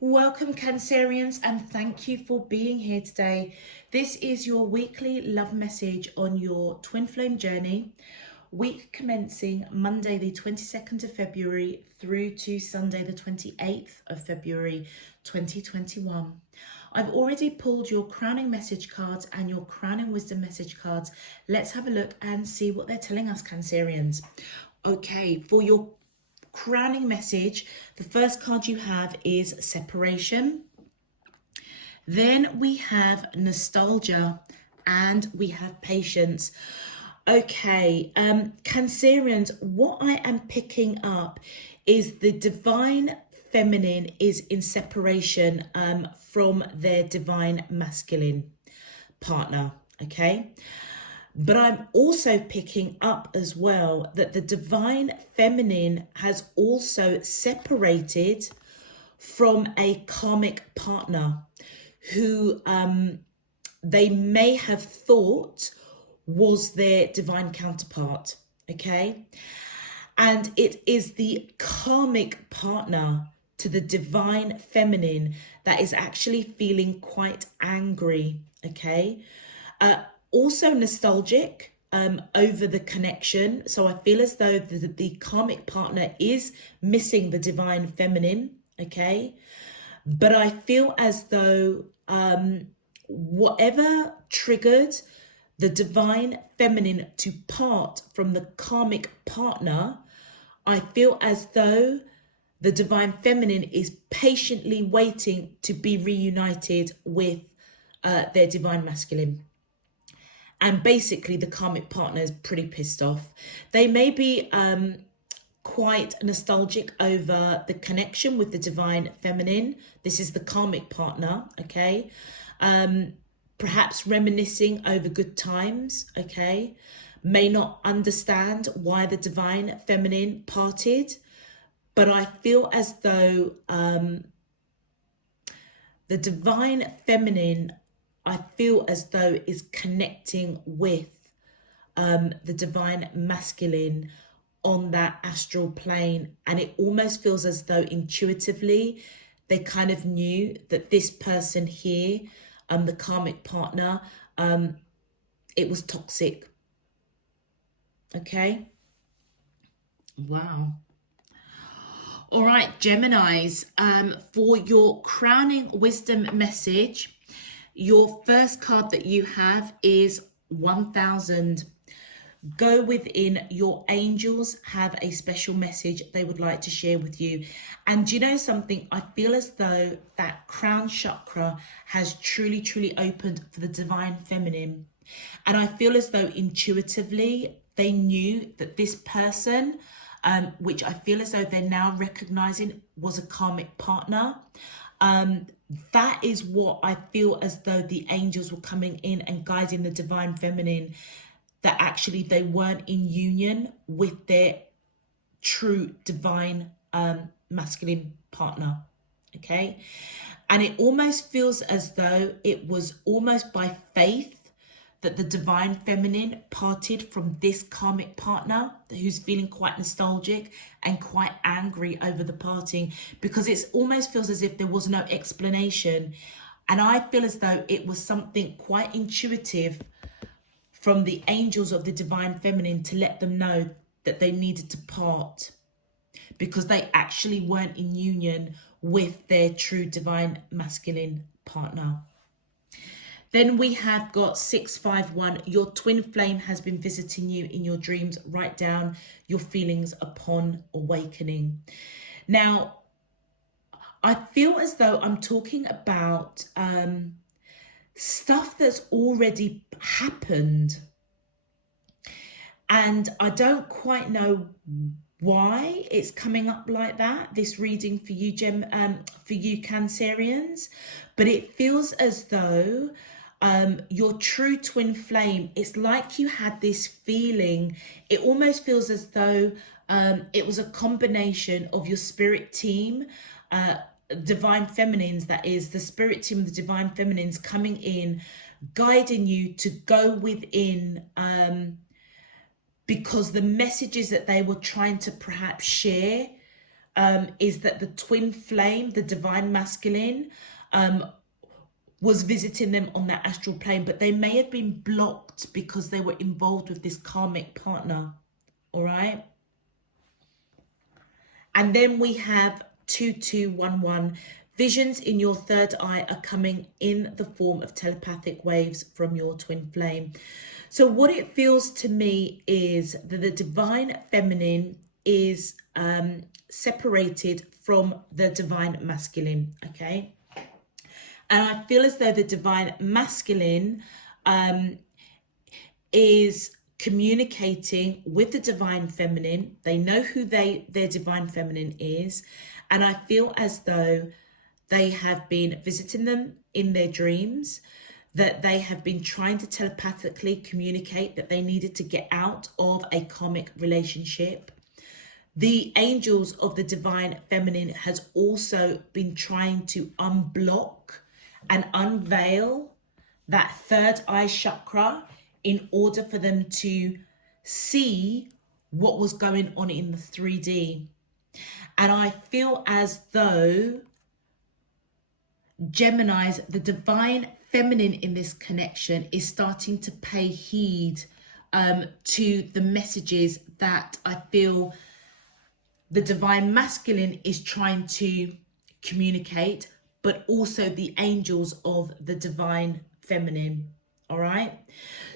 Welcome, Cancerians, and thank you for being here today. This is your weekly love message on your twin flame journey, week commencing Monday, the 22nd of February through to Sunday, the 28th of February, 2021. I've already pulled your crowning message cards and your crowning wisdom message cards. Let's have a look and see what they're telling us, Cancerians. Okay, for your crowning message, the first card you have is separation. Then we have nostalgia and we have patience. Okay, Cancerians, what I am picking up is the divine feminine is in separation from their divine masculine partner. Okay. But I'm also picking up as well that the divine feminine has also separated from a karmic partner who they may have thought was their divine counterpart. Okay. And it is the karmic partner to the divine feminine that is actually feeling quite angry. Okay. Also nostalgic over the connection. So I feel as though the karmic partner is missing the divine feminine, okay? But I feel as though whatever triggered the divine feminine to part from the karmic partner, I feel as though the divine feminine is patiently waiting to be reunited with their divine masculine. And basically the karmic partner is pretty pissed off. They may be quite nostalgic over the connection with the divine feminine. This is the karmic partner, okay? Perhaps reminiscing over good times, okay? May not understand why the divine feminine parted, but I feel as though the divine feminine, I feel as though is connecting with the divine masculine on that astral plane. And it almost feels as though intuitively they kind of knew that this person here, the karmic partner, it was toxic. Okay. Wow. All right, Geminis, for your crowning wisdom message, your first card that you have is 1000. Go within. Your angels have a special message they would like to share with you. And you know something? I feel as though that crown chakra has truly opened for the divine feminine. And I feel as though intuitively they knew that this person, which I feel as though they're now recognizing was a karmic partner, that is what I feel as though the angels were coming in and guiding the divine feminine, that actually they weren't in union with their true divine masculine partner. Okay. And it almost feels as though it was almost by faith that the divine feminine parted from this karmic partner who's feeling quite nostalgic and quite angry over the parting, because it almost feels as if there was no explanation. And I feel as though it was something quite intuitive from the angels of the divine feminine to let them know that they needed to part because they actually weren't in union with their true divine masculine partner. Then we have got 651. Your twin flame has been visiting you in your dreams. Write down your feelings upon awakening. Now, I feel as though I'm talking about stuff that's already happened. And I don't quite know why it's coming up like that, this reading for you, for you Cancerians. But it feels as though your true twin flame, it's like you had this feeling. It almost feels as though it was a combination of your spirit team, divine feminines, that is the spirit team of the divine feminines coming in, guiding you to go within, because the messages that they were trying to perhaps share is that the twin flame, the divine masculine, was visiting them on that astral plane, but they may have been blocked because they were involved with this karmic partner. All right. And then we have 2211. Visions in your third eye are coming in the form of telepathic waves from your twin flame. So what it feels to me is that the divine feminine is separated from the divine masculine, okay? And I feel as though the divine masculine is communicating with the divine feminine. They know who their divine feminine is. And I feel as though they have been visiting them in their dreams, that they have been trying to telepathically communicate that they needed to get out of a karmic relationship. The angels of the divine feminine has also been trying to unblock and unveil that third eye chakra in order for them to see what was going on in the 3D. And I feel as though Geminis, the divine feminine in this connection, is starting to pay heed to the messages that I feel the divine masculine is trying to communicate, but also the angels of the divine feminine. All right.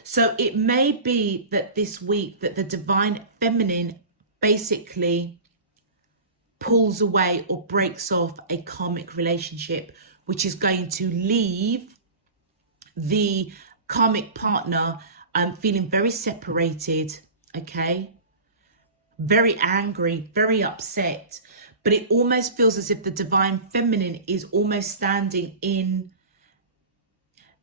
So it may be that this week that the divine feminine basically pulls away or breaks off a karmic relationship, which is going to leave the karmic partner feeling very separated, okay? Very angry, very upset. But it almost feels as if the divine feminine is almost standing in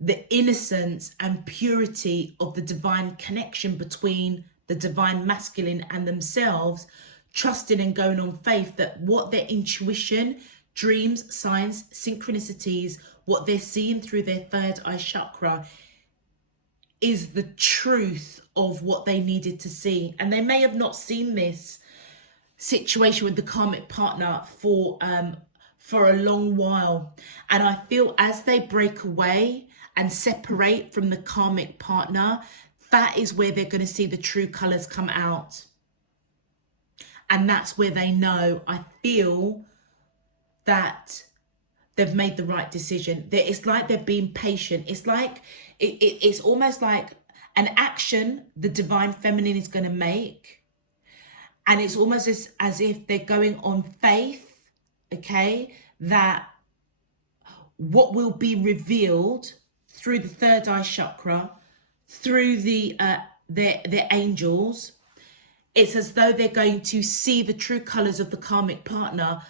the innocence and purity of the divine connection between the divine masculine and themselves, trusting and going on faith that what their intuition, dreams, signs, synchronicities, what they're seeing through their third eye chakra is the truth of what they needed to see. And they may have not seen this situation with the karmic partner for a long while. And I feel as they break away and separate from the karmic partner, that is where they're going to see the true colors come out. And that's where they know, I feel, that they've made the right decision. It's like they're being patient. It's like, it's almost like an action the divine feminine is going to make. And it's almost as if they're going on faith, okay, that what will be revealed through the third eye chakra, through their angels, it's as though they're going to see the true colors of the karmic partner.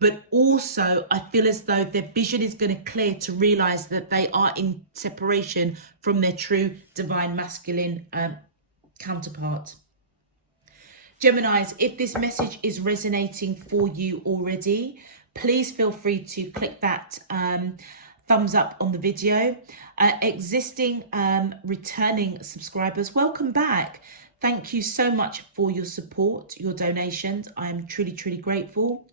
But also I feel as though their vision is going to clear to realize that they are in separation from their true divine masculine counterpart. Geminis, if this message is resonating for you already, please feel free to click that thumbs up on the video. Existing returning subscribers, welcome back. Thank you so much for your support, your donations. I am truly, truly grateful.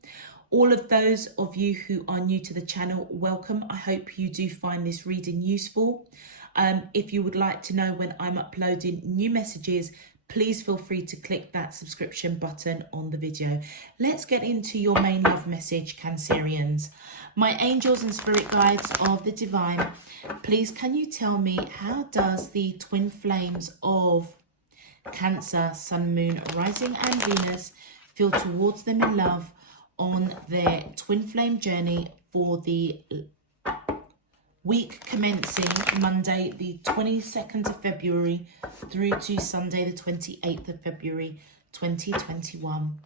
All of those of you who are new to the channel, welcome. I hope you do find this reading useful. If you would like to know when I'm uploading new messages, please feel free to click that subscription button on the video. Let's get into your main love message, Cancerians. My angels and spirit guides of the divine, please can you tell me, how does the twin flames of Cancer, Sun, Moon, Rising and Venus feel towards them in love on their twin flame journey for the week commencing Monday the 22nd of February through to Sunday the 28th of February 2021.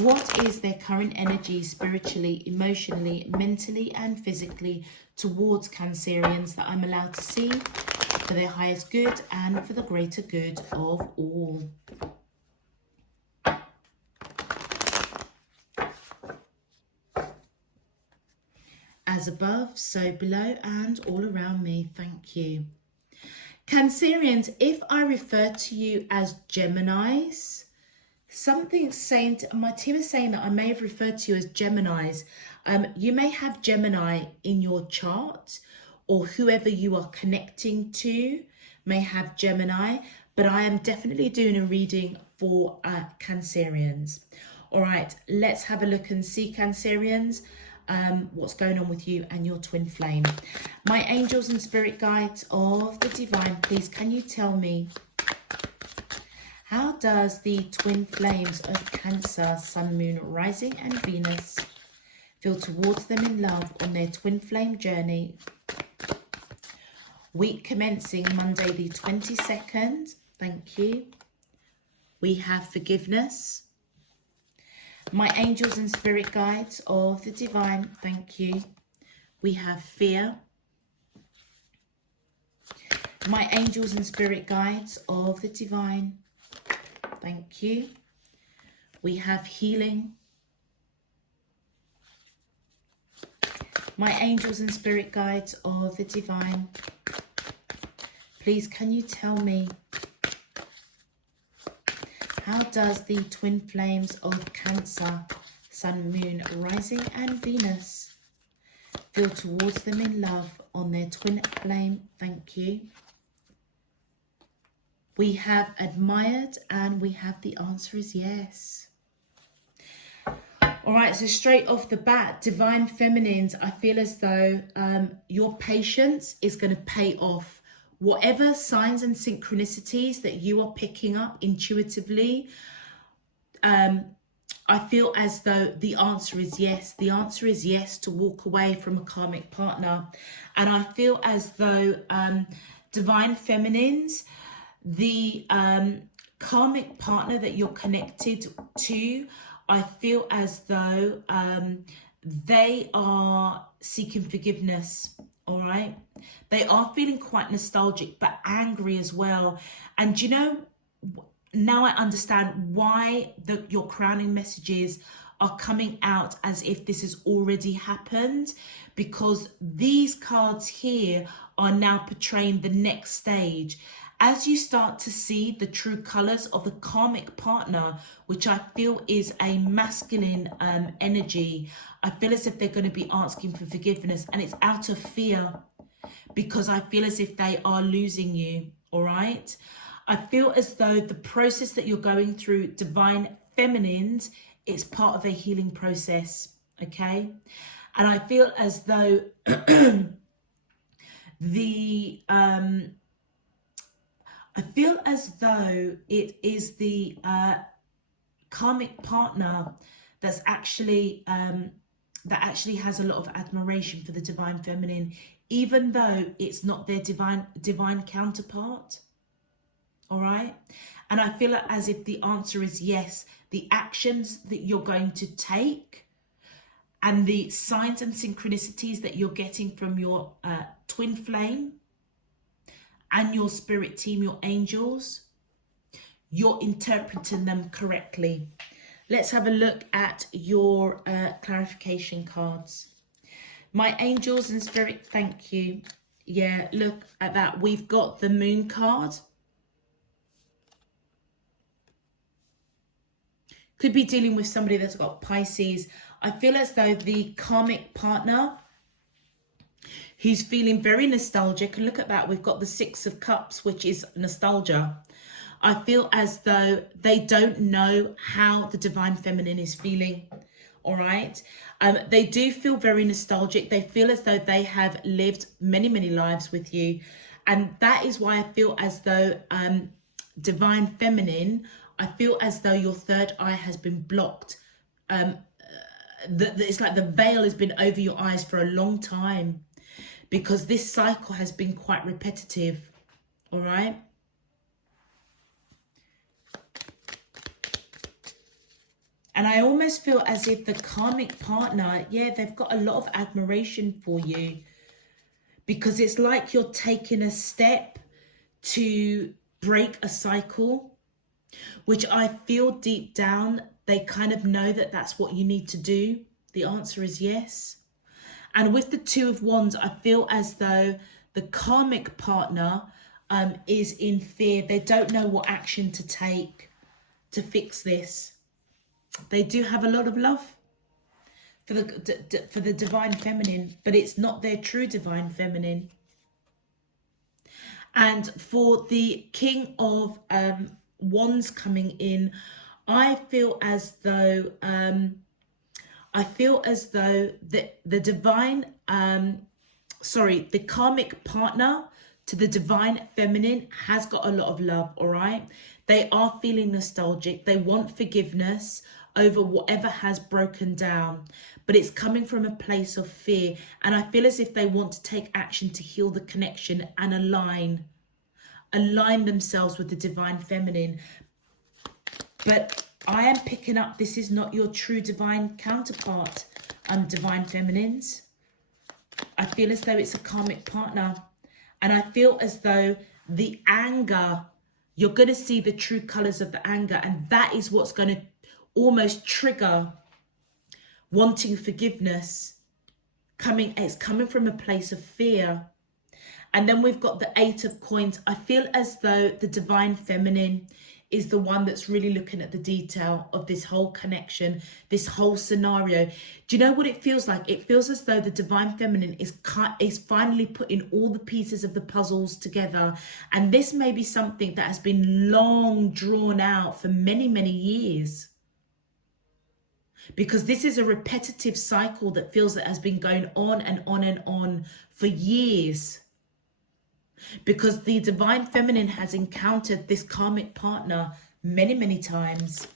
What is their current energy spiritually, emotionally, mentally and physically towards Cancerians that I'm allowed to see for their highest good and for the greater good of all? As above, so below and all around me. Thank you. Cancerians, if I refer to you as Geminis, Something saying, my team is saying that I may have referred to you as Geminis. You may have Gemini in your chart, or whoever you are connecting to may have Gemini, but I am definitely doing a reading for Cancerians. All right, let's have a look and see, Cancerians, what's going on with you and your twin flame. My angels and spirit guides of the divine, please, can you tell me, how does the twin flames of Cancer, Sun, Moon, Rising and Venus feel towards them in love on their twin flame journey? Week commencing Monday the 22nd. Thank you. We have forgiveness. My angels and spirit guides of the divine. Thank you. We have fear. My angels and spirit guides of the divine. Thank you. We have healing. My angels and spirit guides of the divine. Please, can you tell me, how does the twin flames of Cancer, Sun, Moon, Rising and Venus feel towards them in love on their twin flame? Thank you. We have admired, and we have the answer is yes. All right, so straight off the bat, divine feminines, I feel as though your patience is going to pay off. Whatever signs and synchronicities that you are picking up intuitively, I feel as though the answer is yes. The answer is yes to walk away from a karmic partner. And I feel as though divine feminines, the karmic partner that you're connected to, I feel as though they are seeking forgiveness. All right, they are feeling quite nostalgic but angry as well. And you know, now I understand why your crowning messages are coming out as if this has already happened, because these cards here are now portraying the next stage. As you start to see the true colors of the karmic partner, which I feel is a masculine energy, I feel as if they're going to be asking for forgiveness, and it's out of fear, because I feel as if they are losing you. All right. I feel as though the process that you're going through, divine feminines, it's part of a healing process. Okay. And I feel as though I feel as though it is the karmic partner that's actually that actually has a lot of admiration for the divine feminine, even though it's not their divine counterpart. All right. And I feel as if the answer is yes. The actions that you're going to take and the signs and synchronicities that you're getting from your twin flame and your spirit team, your angels, you're interpreting them correctly. Let's have a look at your clarification cards. My angels and spirit, thank you. Yeah, look at that. We've got the moon card. Could be dealing with somebody that's got Pisces. I feel as though the karmic partner who's feeling very nostalgic, and look at that, we've got the Six of Cups, which is nostalgia. I feel as though they don't know how the divine feminine is feeling. All right. They do feel very nostalgic. They feel as though they have lived many, many lives with you. And that is why I feel as though divine feminine, I feel as though your third eye has been blocked. It's like the veil has been over your eyes for a long time, because this cycle has been quite repetitive. All right. And I almost feel as if the karmic partner, yeah, they've got a lot of admiration for you, because it's like you're taking a step to break a cycle, which I feel deep down, they kind of know that that's what you need to do. The answer is yes. And with the Two of Wands, I feel as though the karmic partner is in fear. They don't know what action to take. to fix this. They do have a lot of love for the divine feminine, but it's not their true divine feminine. And for the King of Wands coming in, I feel as though the divine the karmic partner to the divine feminine has got a lot of love. All right, they are feeling nostalgic. They want forgiveness over whatever has broken down, but it's coming from a place of fear. And I feel as if they want to take action to heal the connection and align themselves with the divine feminine. But I am picking up, this is not your true divine counterpart, divine feminines. I feel as though it's a karmic partner. And I feel as though the anger, you're going to see the true colors of the anger. And that is what's going to almost trigger wanting forgiveness. It's coming from a place of fear. And then we've got the Eight of Coins. I feel as though the divine feminine is the one that's really looking at the detail of this whole connection, this whole scenario. Do you know what it feels like? It feels as though the divine feminine is finally putting all the pieces of the puzzles together. And this may be something that has been long drawn out for many, many years. Because this is a repetitive cycle that feels that has been going on and on and on for years. Because the divine feminine has encountered this karmic partner many, many times.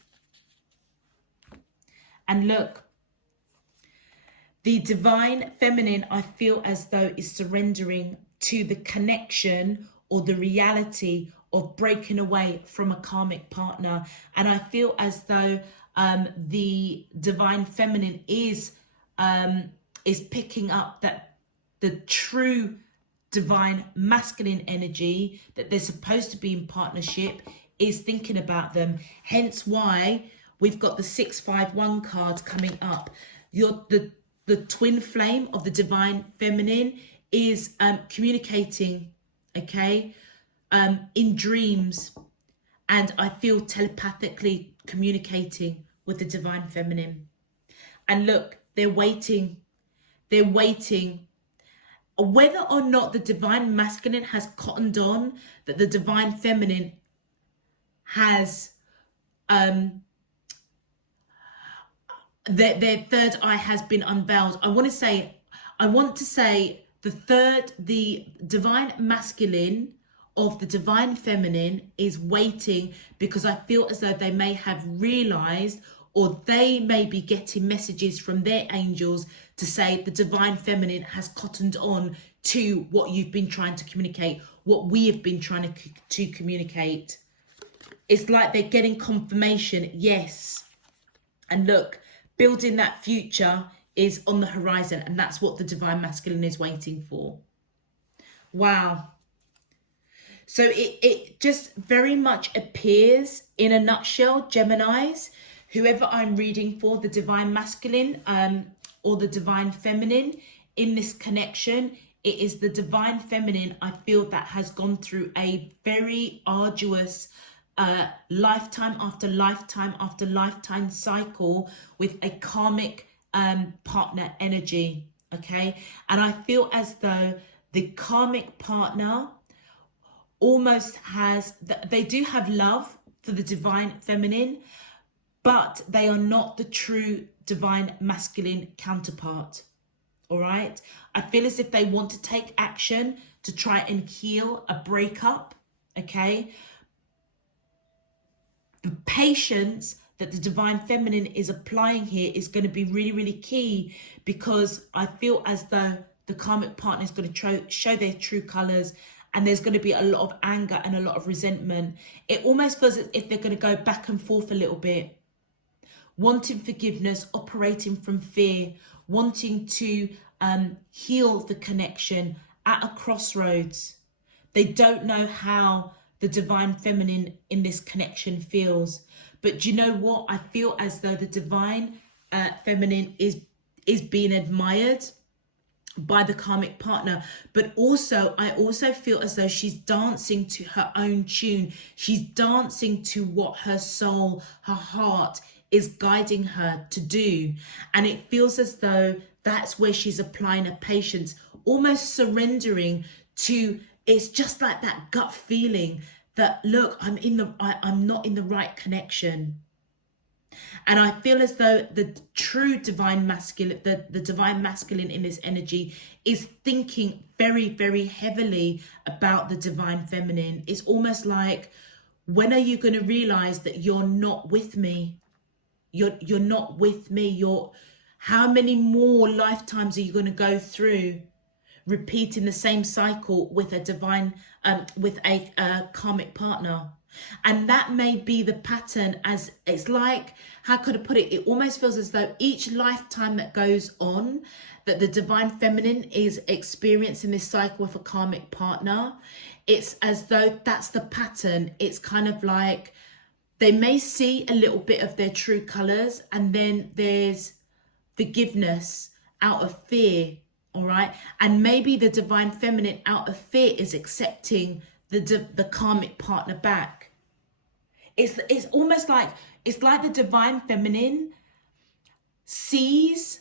And look, the divine feminine, I feel as though, is surrendering to the connection or the reality of breaking away from a karmic partner. And I feel as though the divine feminine is picking up that the true divine masculine energy that they're supposed to be in partnership is thinking about them. Hence why we've got the 651 card coming up. The twin flame of the divine feminine is communicating, okay, in dreams, and I feel telepathically communicating with the divine feminine. And look, they're waiting. Whether or not the divine masculine has cottoned on that the divine feminine has their third eye has been unveiled. I want to say the divine masculine of the divine feminine is waiting, because I feel as though they may have realized, or they may be getting messages from their angels to say the divine feminine has cottoned on to what you've been trying to communicate, what we have been trying to communicate. It's like they're getting confirmation, yes. And look, building that future is on the horizon, and that's what the divine masculine is waiting for. Wow. So it just very much appears, in a nutshell, Geminis, whoever I'm reading for, the divine masculine or the divine feminine in this connection, it is the divine feminine, I feel, that has gone through a very arduous lifetime after lifetime after lifetime cycle with a karmic partner energy, okay? And I feel as though the karmic partner almost has, they do have love for the divine feminine, but they are not the true divine masculine counterpart. All right. I feel as if they want to take action to try and heal a breakup. Okay. The patience that the divine feminine is applying here is going to be really, really key, because I feel as though the karmic partner is going to show their true colors, and there's going to be a lot of anger and a lot of resentment. It almost feels as if they're going to go back and forth a little bit, wanting forgiveness, operating from fear, wanting to heal the connection at a crossroads. They don't know how the divine feminine in this connection feels. But do you know what? I feel as though the divine feminine is being admired. by the karmic partner. But also, I also feel as though she's dancing to her own tune. She's dancing to what her soul, her heart is guiding her to do. And it feels as though that's where she's applying her patience, almost surrendering to, it's just like that gut feeling that, look, I'm not in the right connection. And I feel as though the true divine masculine, the divine masculine in this energy is thinking very, very heavily about the divine feminine. It's almost like, when are you going to realize that you're not with me? You're not with me. How many more lifetimes are you going to go through repeating the same cycle with a divine, with a karmic partner? And that may be the pattern. As it's like, how could I put it? It almost feels as though each lifetime that goes on, that the divine feminine is experiencing this cycle with a karmic partner. It's as though that's the pattern. It's kind of like they may see a little bit of their true colors, and then there's forgiveness out of fear. All right. And maybe the divine feminine out of fear is accepting the karmic partner back. It's almost like, it's like the divine feminine sees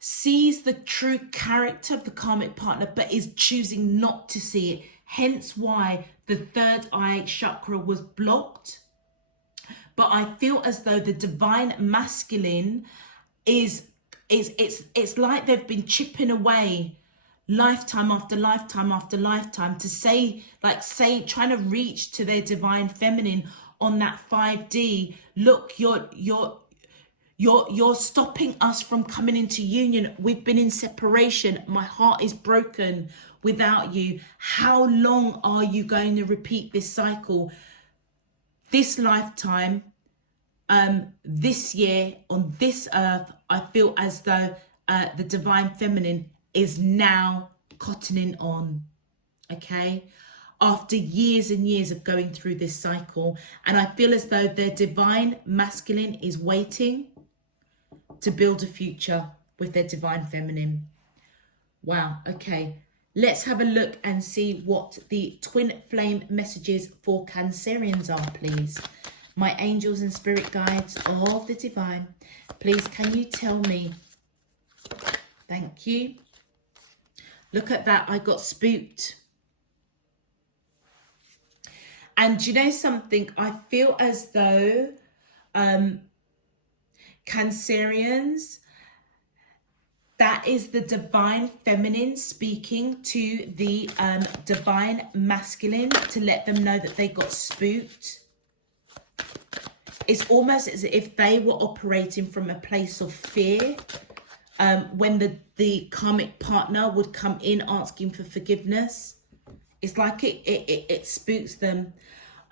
the true character of the karmic partner, but is choosing not to see it. Hence why the third eye chakra was blocked. But I feel as though the divine masculine it's like they've been chipping away lifetime after lifetime after lifetime to trying to reach to their divine feminine on that 5D. Look, you're stopping us from coming into union. We've been in separation. My heart is broken without you. How long are you going to repeat this cycle? This lifetime, this year on this earth, I feel as though the divine feminine is now cottoning on, okay, after years and years of going through this cycle. And I feel as though their divine masculine is waiting to build a future with their divine feminine. Wow, okay, let's have a look and see what the twin flame messages for Cancerians are, please. My angels and spirit guides of the divine, please can you tell me? Thank you. Look at that, I got spooked. And you know something, I feel as though Cancerians, that is the divine feminine speaking to the divine masculine to let them know that they got spooked. It's almost as if they were operating from a place of fear when the karmic partner would come in asking for forgiveness. It's like it spooks them.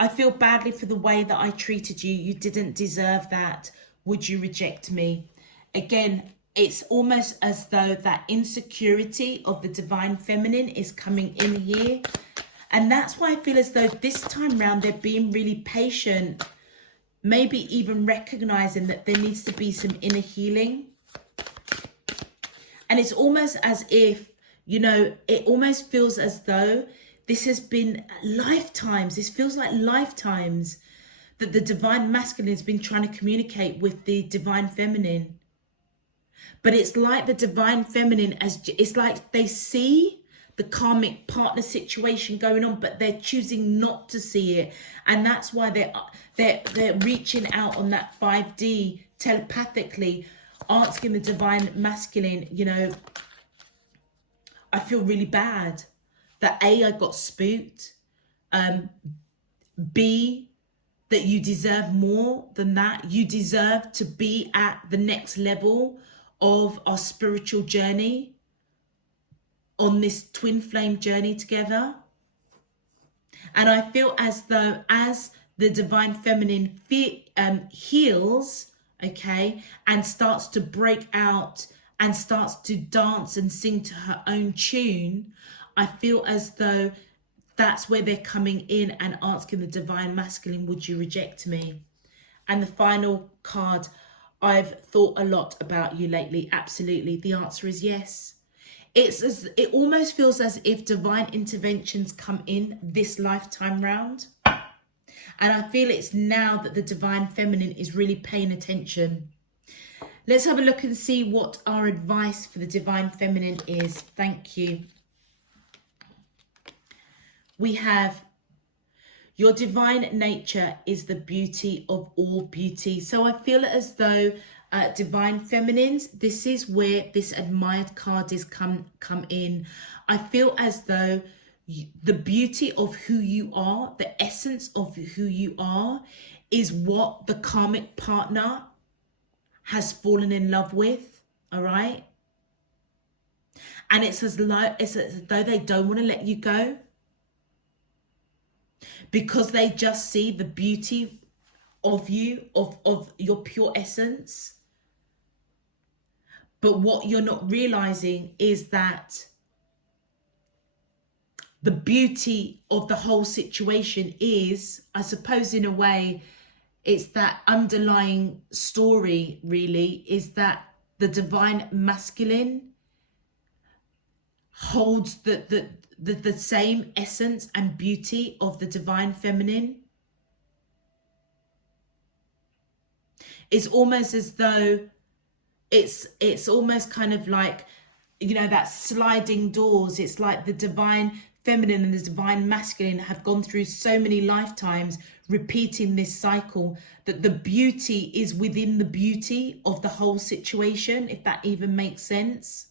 I feel badly for the way that I treated you. You didn't deserve that. Would you reject me? Again, it's almost as though that insecurity of the divine feminine is coming in here. And that's why I feel as though this time round they're being really patient. Maybe even recognizing that there needs to be some inner healing. And it's almost as if, you know, it almost feels as though this has been lifetimes. This feels like lifetimes that the divine masculine has been trying to communicate with the divine feminine. But it's like the divine feminine, it's like they see the karmic partner situation going on, but they're choosing not to see it. And that's why they're reaching out on that 5D telepathically, asking the divine masculine, you know, I feel really bad that A, I got spooked, B, that you deserve more than that. You deserve to be at the next level of our spiritual journey, on this twin flame journey together. And I feel as though as the divine feminine heals, okay, and starts to break out and starts to dance and sing to her own tune, I feel as though that's where they're coming in and asking the divine masculine, would you reject me? And the final card, I've thought a lot about you lately. Absolutely. The answer is yes. it almost feels as if divine interventions come in this lifetime round. And I feel it's now that the divine feminine is really paying attention. Let's have a look and see what our advice for the divine feminine is. Thank you. We have, your divine nature is the beauty of all beauty. So I feel as though divine feminines, this is where this admired card is come in. I feel as though the beauty of who you are, the essence of who you are, is what the karmic partner has fallen in love with. All right. And it's as though they don't want to let you go, because they just see the beauty of you, of your pure essence. But what you're not realizing is that the beauty of the whole situation is, I suppose in a way, it's that underlying story really, is that the divine masculine holds the same essence and beauty of the divine feminine. It's almost as though it's almost kind of like, you know, that sliding doors. It's like the divine feminine and the divine masculine have gone through so many lifetimes repeating this cycle, that the beauty is within the beauty of the whole situation, if that even makes sense.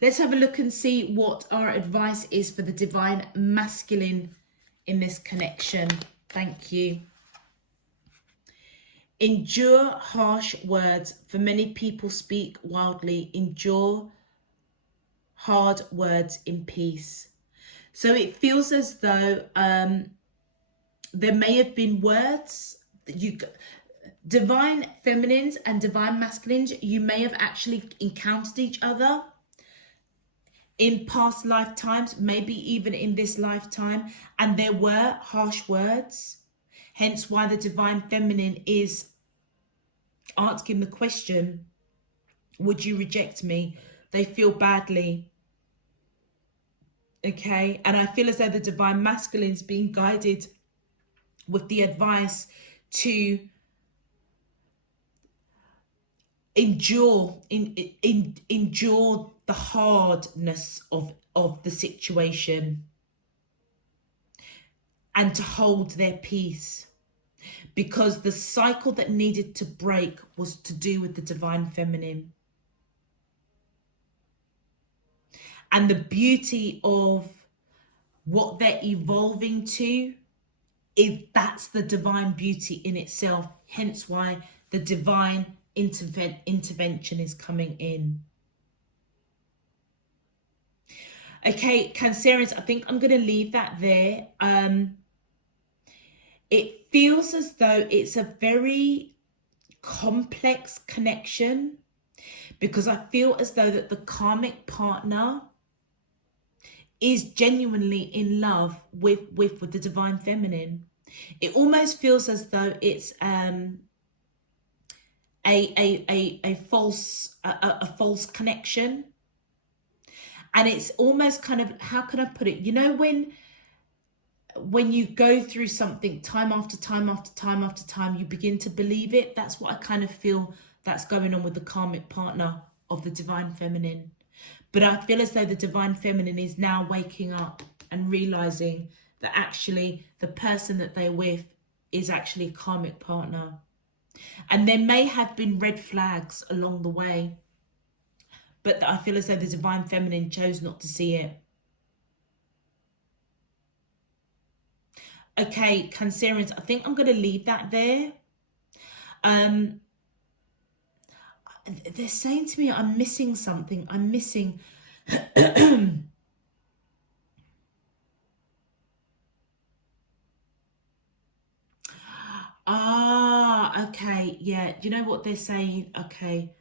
Let's have a look and see what our advice is for the divine masculine in this connection. Thank you. Endure harsh words, for many people speak wildly. Endure hard words in peace. So it feels as though there may have been words that you, divine feminines and divine masculines, you may have actually encountered each other in past lifetimes, maybe even in this lifetime, and there were harsh words. Hence why the divine feminine is asking the question, would you reject me? They feel badly. Okay, and I feel as though the divine masculine is being guided with the advice to endure the hardness of the situation, and to hold their peace, because the cycle that needed to break was to do with the divine feminine. And the beauty of what they're evolving to, is that's the divine beauty in itself. Hence why the divine intervention is coming in. Okay, Cancerians, I think I'm going to leave that there. It feels as though it's a very complex connection, because I feel as though that the karmic partner is genuinely in love with the divine feminine. It almost feels as though it's a false connection, and it's almost kind of, how can I put it, you know, when you go through something time after time after time after time, you begin to believe it. That's what I kind of feel that's going on with the karmic partner of the divine feminine. But I feel as though the divine feminine is now waking up and realizing that actually the person that they're with is actually a karmic partner. And there may have been red flags along the way, but I feel as though the divine feminine chose not to see it. Okay, Cancerians, I think I'm going to leave that there. They're saying to me I'm missing something. I'm missing... Okay, yeah. You know what they're saying? Okay.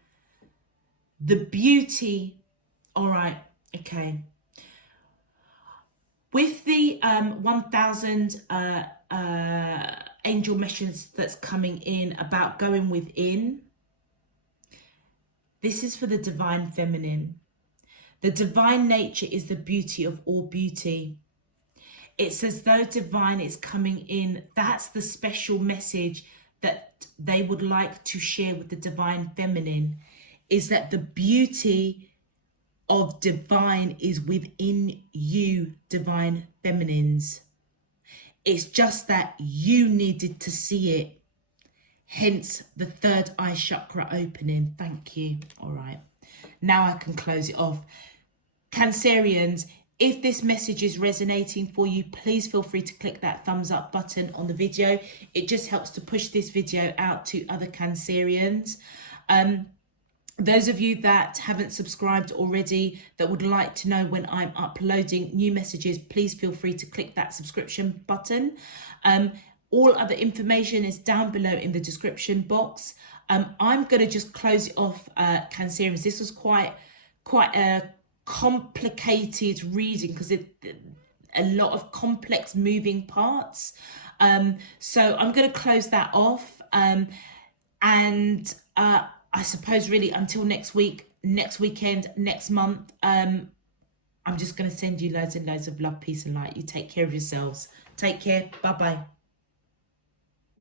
The beauty... All right, okay. With the 1,000 angel messages that's coming in about going within, This is for the divine feminine. The divine nature is the beauty of all beauty. It's as though divine is coming in. That's the special message that they would like to share with the divine feminine, is that the beauty of divine is within you, divine feminines. It's just that you needed to see it. Hence the third eye chakra opening. Thank you. All right. Now I can close it off. Cancerians, if this message is resonating for you, please feel free to click that thumbs up button on the video. It just helps to push this video out to other Cancerians. Those of you that haven't subscribed already, that would like to know when I'm uploading new messages, please feel free to click that subscription button. All other information is down below in the description box. I'm going to just close it off, Cancerians. This was quite a complicated reading because a lot of complex moving parts. So I'm going to close that off. I suppose really until next week, next weekend, next month, I'm just going to send you loads and loads of love, peace and light. You take care of yourselves. Take care. Bye-bye.